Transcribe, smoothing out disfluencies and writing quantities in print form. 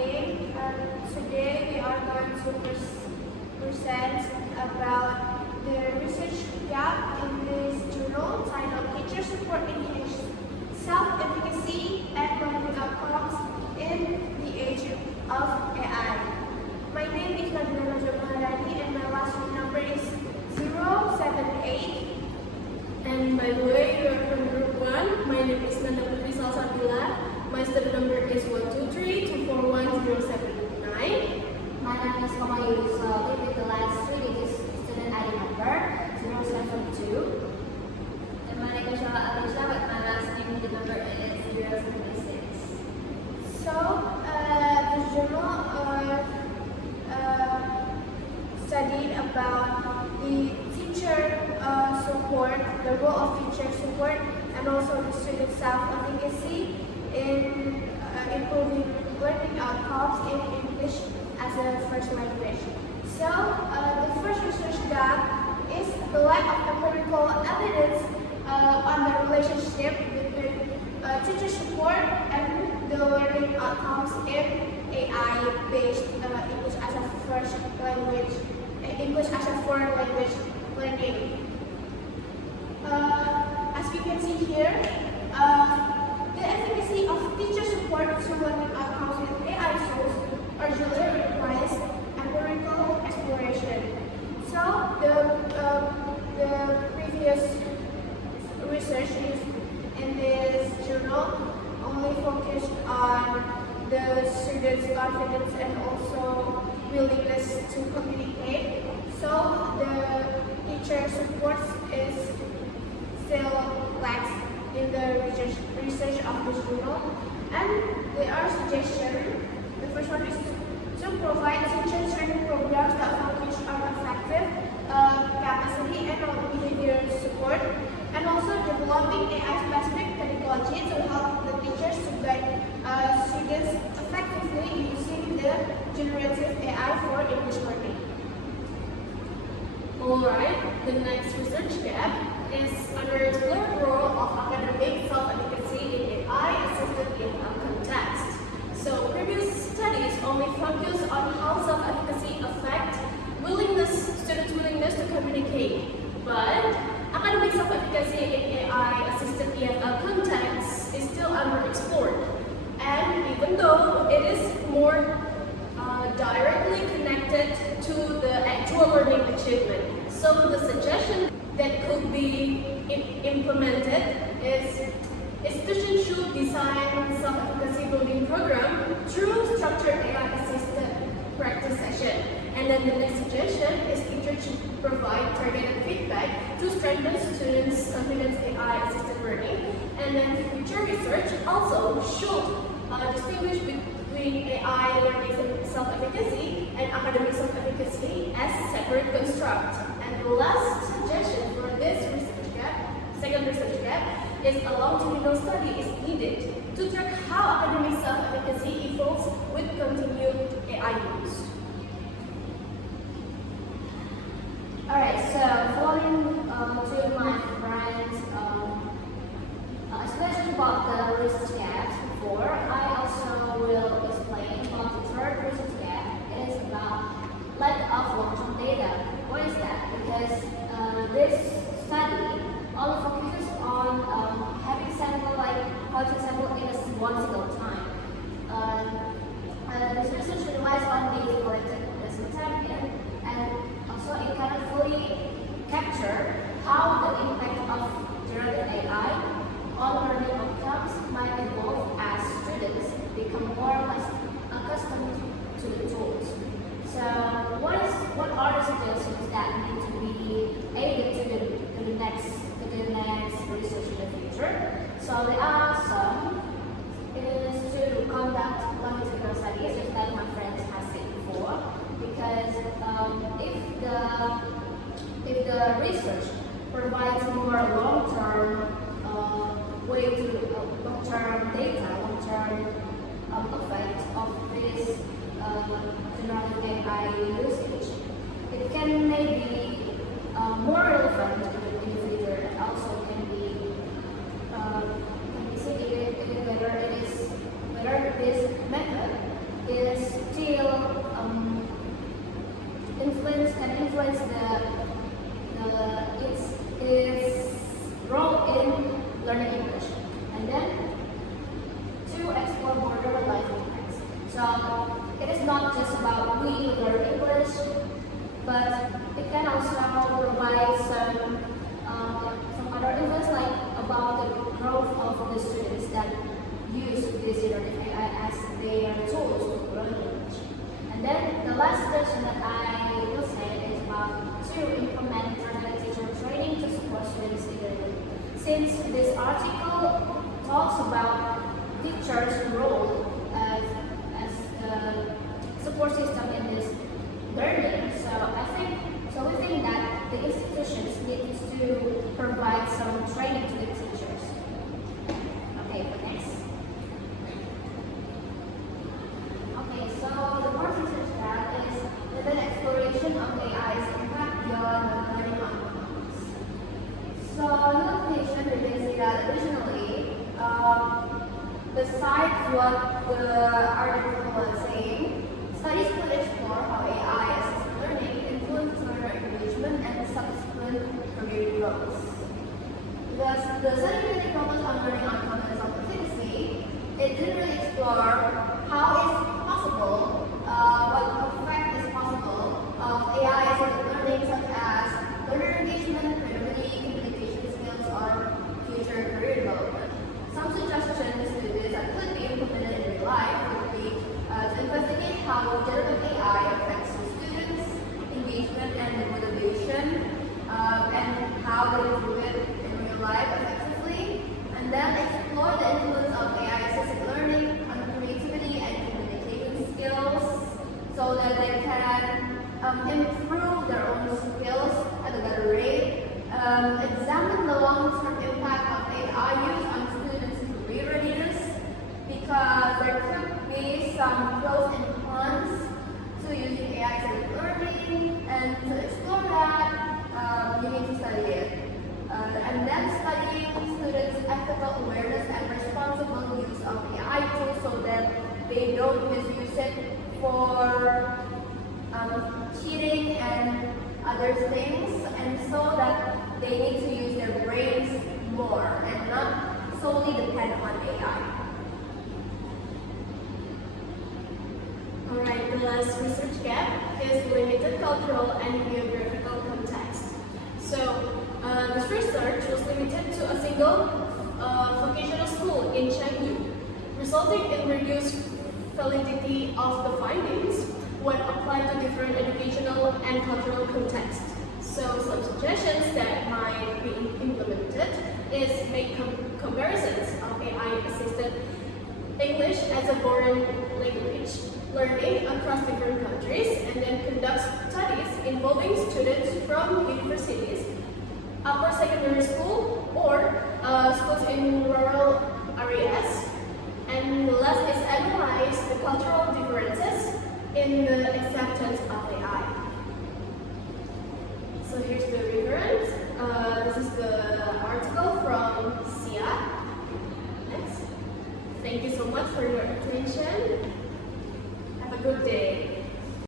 morning. Today we are going to present about the research gap in this journal titled Teacher Support Enhanced Self-Efficacy and Learning Outcomes in the Age of AI. My name is Nabila Maharani and my last room number is 078. And by the way, you are from group 1. My name is Nanda Putri Salsabila. My student number is 123241079. My name is Komang Yuli with the last 3 digits student ID number 072. And my name is Sharla Alisha with my last unit number is 076. So, the journal studied about the teacher support, the role of teacher support, and also the student self-efficacy in improving learning outcomes in English as a first language. So, the first research gap is the lack of empirical evidence on the relationship between teacher support and the learning outcomes in AI-based English as a first language, English as a foreign language learning. As we can see here, the efficacy of teacher support to learning outcomes in AI tools usually requires empirical exploration. So the previous research used in this journal only focused on the students' confidence and also willingness to communicate. So the teacher support is still lacks in the research of this journal. And there are suggestions. The first one is to provide teacher training programs that focus on effective capacity and behavior support, and also developing AI-specific pedagogy to help the teachers to guide students effectively using the generative AI for English learning. Alright, the next research gap is under the role of academic self-efficacy in AI-assisted in a context. So previous studies only focus on how self-efficacy affects students' willingness to communicate. But academic self-efficacy in AI-assisted EFL context is still underexplored. And even though it is more directly connected to the actual learning achievement. So the suggestion that could be implemented is institutions should design self-efficacy building program through structured AI-assisted practice session. And then the next suggestion is teachers should provide targeted feedback to strengthen students' confidence in AI-assisted learning. And then future research also should distinguish between AI learning self-efficacy and academic self-efficacy as separate constructs. And the last suggestion for this research gap, second research gap, is a longitudinal study is needed to track how academic self-efficacy evolves with continued AI use. Alright, so following to my friends' explanation about the research gaps before, I also will explain about the third research gap. It is about lack of long-term data. What is that? Because this study only focuses on having sample collecting sample in one single time. This research relies on data collected at the same time and also it cannot fully capture how the impact of generative AI on learning outcomes might evolve as students become more accustomed to the tools. So what are the suggestions that need to be added to the next research in the future? So there are some. It is to conduct longitudinal studies, just like my friends have said before, because if the research provides more long-term way to they are tools to learn language. And then the last suggestion that I will say is about to implement targeted teacher training to support students in learning. Since this article talks about teachers' role as the support system in this learning, so we think that the institutions need to provide some training to the teachers. Okay, next. Okay, so the first research lab is an exploration of AI's impact beyond learning outcomes. So notification reveals that additionally, besides what the article was saying, studies could explore how AI assisted learning influences learner engagement and subsequent career growth. Thus, the study really focused on learning outcomes and self-efficacy. It didn't really explore how it's possible, what effect is possible of AI-assisted learning, such as learner engagement, creativity, communication skills, or future career development. Some suggestions to this that could be implemented in real life would be to investigate how generative AI affects the students' engagement and motivation, and how they do it in real life effectively, and then explore the influence of AI-assisted learning on creativity and communication skills, so that they can improve their own skills at a better rate. Examine the long-term impact of AI use on students' career readiness, because there could be some pros and cons to using AI-assisted learning, and to explore that, you need to study it. And then studying students' ethical awareness and responsible use of AI tools so that they don't misuse it for cheating and other things, and so that they need to use their brains more and not solely depend on AI. Alright, the last research gap is limited cultural and geographical context. So, this research was limited to a single vocational school in Cahyo, resulting in reduced validity of the findings when applied to different educational and cultural contexts. So, some suggestions that might be implemented is make comparisons of AI-assisted English as a foreign language learning across different countries, and then conduct studies involving students from universities, upper secondary school, or schools in rural areas. And last is analyze the cultural differences in the acceptance of AI.